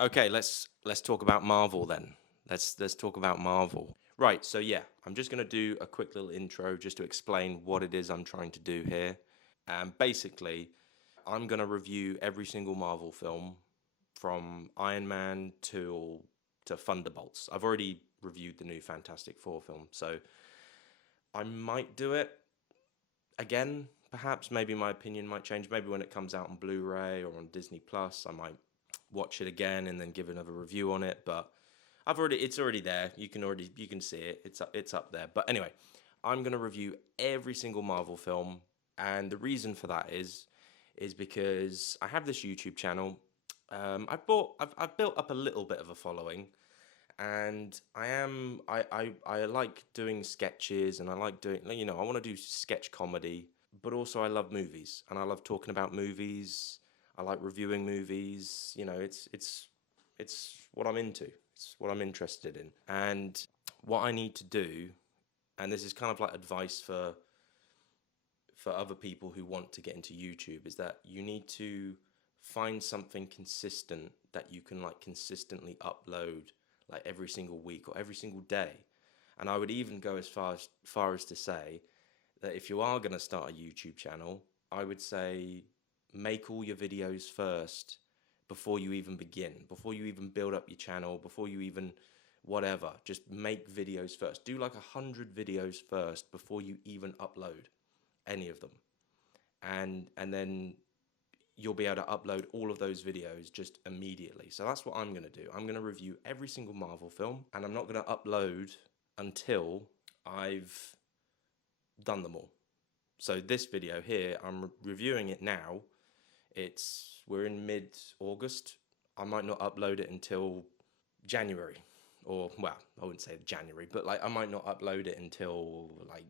Okay, let's talk about Marvel then. Let's talk about Marvel. Right, so yeah, I'm just gonna do a quick little intro just to explain what it is I'm trying to do here. Basically, I'm gonna review every single Marvel film from Iron Man to Thunderbolts. I've already reviewed the new Fantastic Four film, so I might do it again. Perhaps maybe my opinion might change. Maybe when it comes out on Blu-ray or on Disney Plus, I might watch it again and then give another review on it. But it's already there. You can see it. It's up there. But anyway, I'm gonna review every single Marvel film, and the reason for that is because I have this YouTube channel. I've built up a little bit of a following, and I like doing sketches, and I like doing, I want to do sketch comedy, but also I love movies, and I love talking about movies. I like reviewing movies. It's what I'm into. It's what I'm interested in. And what I need to do, and this is kind of like advice for other people who want to get into YouTube, is that you need to find something consistent that you can like consistently upload like every single week or every single day. And I would even go as far as to say that if you are going to start a YouTube channel, I would say make all your videos first before you even begin, before you even build up your channel, before you even whatever. Just make videos first. Do like 100 videos first before you even upload any of them, and then you'll be able to upload all of those videos just immediately. So that's what I'm going to do. I'm going to review every single Marvel film, and I'm not going to upload until I've done them all. So this video here, I'm reviewing it now. We're in mid-August. I might not upload it until January, or well, I wouldn't say January, but like I might not upload it until like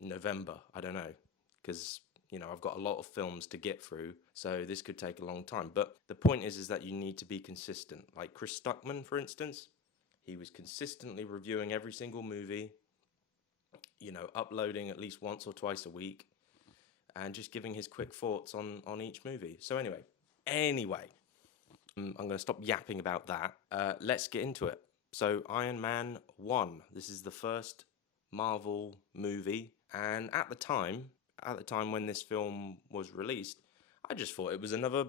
November. I don't know, because I've got a lot of films to get through, so this could take a long time. But the point is that you need to be consistent. Like Chris Stuckman, for instance, he was consistently reviewing every single movie, uploading at least once or twice a week, and just giving his quick thoughts on each movie. So anyway, I'm going to stop yapping about that. Let's get into it. So Iron Man 1. This is the first Marvel movie, and at the time when this film was released, I just thought it was another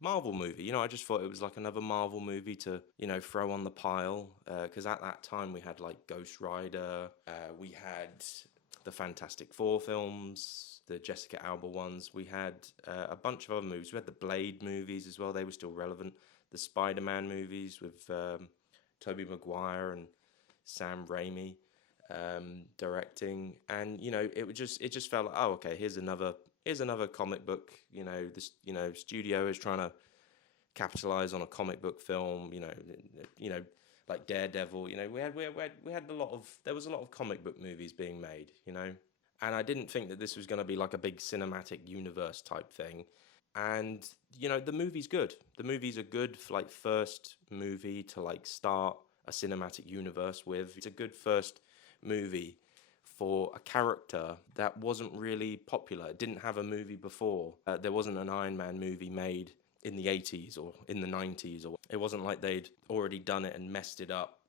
Marvel movie. I just thought it was like another Marvel movie to, throw on the pile. Because at that time we had like Ghost Rider, we had the Fantastic Four films, the Jessica Alba ones. We had a bunch of other movies. We had the Blade movies as well. They were still relevant. The Spider-Man movies with Tobey Maguire and Sam Raimi directing, and it just felt like, oh, okay, here's another comic book. This studio is trying to capitalize on a comic book film. Like Daredevil. We had a lot of there was a lot of comic book movies being made. And I didn't think that this was going to be like a big cinematic universe type thing. And the movie's good. The movies are good for like first movie to like start a cinematic universe with. It's a good first movie for a character that wasn't really popular. It didn't have a movie before. There wasn't an Iron Man movie made in the 80s or in the 90s, or it wasn't like they'd already done it and messed it up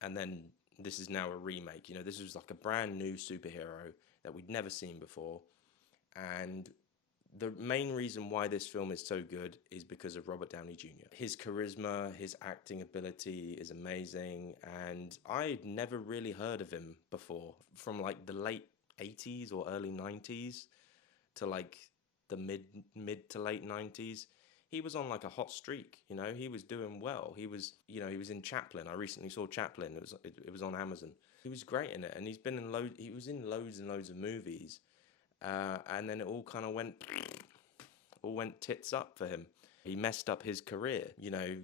and then this is now a remake. This was like a brand new superhero that we'd never seen before. And the main reason why this film is so good is because of Robert Downey Jr. His charisma, his acting ability is amazing, and I'd never really heard of him before. From like the late 80s or early 90s to like the mid to late 90s, he was on like a hot streak. He was doing well. He was in Chaplin. I recently saw Chaplin. It was on Amazon. He was great in it, and he was in loads and loads of movies. And then it all went tits up for him. He messed up his career,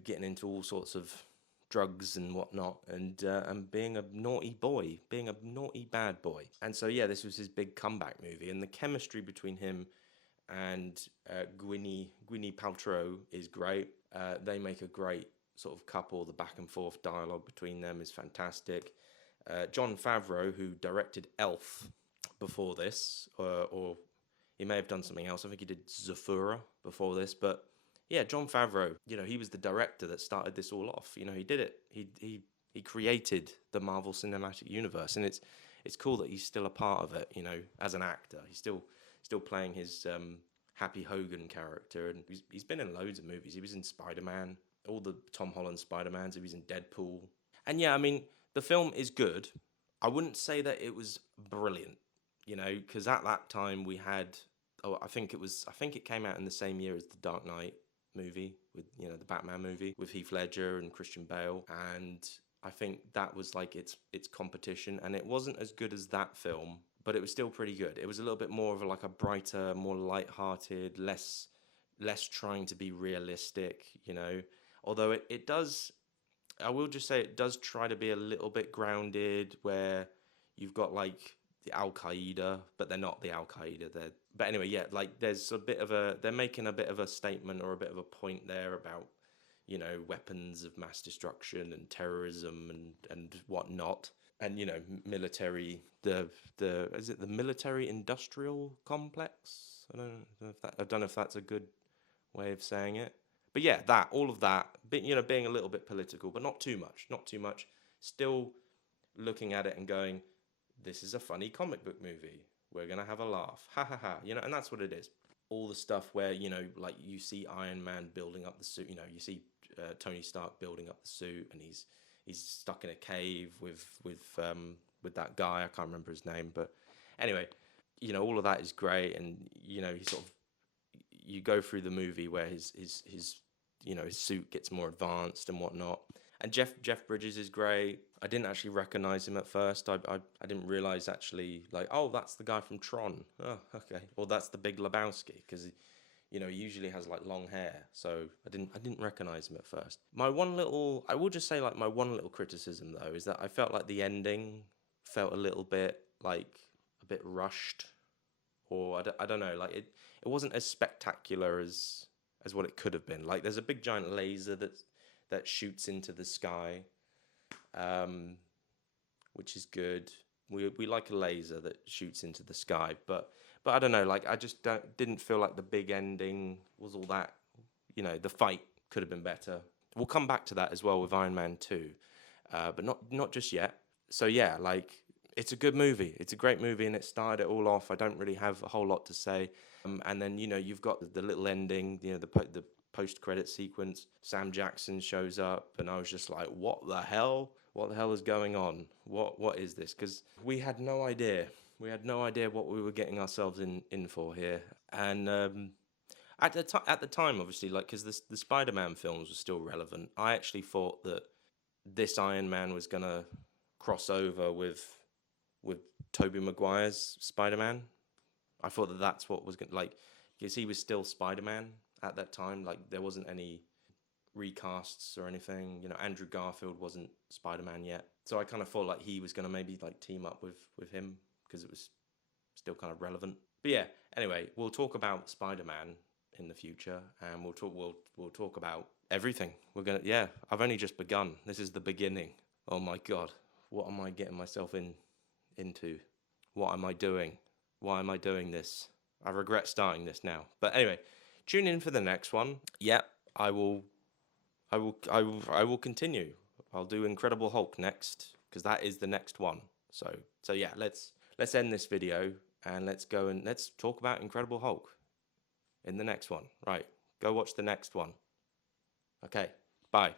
getting into all sorts of drugs and whatnot, and being a naughty boy, being a naughty bad boy. And so yeah, this was his big comeback movie, and the chemistry between him and Gwyneth Paltrow is great. They make a great sort of couple. The back and forth dialogue between them is fantastic. Jon Favreau, who directed Elf before this, or he may have done something else. I think he did Zathura before this, but Yeah, Jon Favreau, he was the director that started this all off. He did it. He created the Marvel Cinematic Universe, and it's cool that he's still a part of it. As an actor, he's still playing his Happy Hogan character, and he's been in loads of movies. He was in Spider-Man, all the Tom Holland Spider-Mans. He was in Deadpool, and yeah, I mean the film is good. I wouldn't say that it was brilliant, because at that time we had. Oh, I think it came out in the same year as the Dark Knight movie with the Batman movie with Heath Ledger and Christian Bale, and I think that was like its competition, and it wasn't as good as that film, but it was still pretty good. It was a little bit more of like a brighter, more light-hearted, less trying to be realistic, Although it does, I will just say it does try to be a little bit grounded, where you've got like the Al Qaeda, but they're not the Al Qaeda. But anyway, yeah, like there's a bit of they're making a bit of a statement or a bit of a point there about weapons of mass destruction and terrorism and whatnot, and military is it the military industrial complex? I don't know if that's a good way of saying it. But yeah, all of that, being a little bit political, but not too much, not too much. Still looking at it and going, this is a funny comic book movie. We're gonna have a laugh, ha ha ha. And that's what it is. All the stuff where like you see Iron Man building up the suit. You see Tony Stark building up the suit, and he's stuck in a cave with that guy. I can't remember his name, but anyway, all of that is great, and he sort of you go through the movie where his suit gets more advanced and whatnot. And Jeff Bridges is great. I didn't actually recognize him at first. I didn't realize actually, like, oh, that's the guy from Tron. Oh, okay. Or that's the Big Lebowski, because he usually has like long hair. So I didn't recognize him at first. I will just say, like, my one little criticism though is that I felt like the ending felt a little bit like a bit rushed, or I don't know, like it wasn't as spectacular as what it could have been. Like there's a big giant laser that shoots into the sky, which is good. We like a laser that shoots into the sky, but I don't know. Like I just didn't feel like the big ending was all that. The fight could have been better. We'll come back to that as well with Iron Man 2, but not just yet. So yeah, like it's a good movie. It's a great movie, and it started it all off. I don't really have a whole lot to say. And then you've got the little ending. The post-credit sequence. Sam Jackson shows up, and I was just like, what the hell? What the hell is going on? What is this? Because we had no idea. We had no idea what we were getting ourselves in for here. And at the time, obviously, like, because the Spider-Man films were still relevant, I actually thought that this Iron Man was gonna cross over with Tobey Maguire's Spider-Man. I thought that that's what was gonna, like, because he was still Spider-Man at that time. Like there wasn't any recasts or anything. Andrew Garfield wasn't Spider-Man yet, so I kind of thought like he was gonna maybe like team up with him because it was still kind of relevant. But yeah, anyway, we'll talk about Spider-Man in the future, and we'll talk about everything. I've only just begun. This is the beginning. Oh my god, what am I getting myself into? What am I doing? Why am I doing this? I regret starting this now. But anyway, tune in for the next one. Yeah, I will continue. I'll do Incredible Hulk next, because that is the next one. So yeah, let's end this video and let's go and let's talk about Incredible Hulk in the next one. Right, go watch the next one. Okay, bye.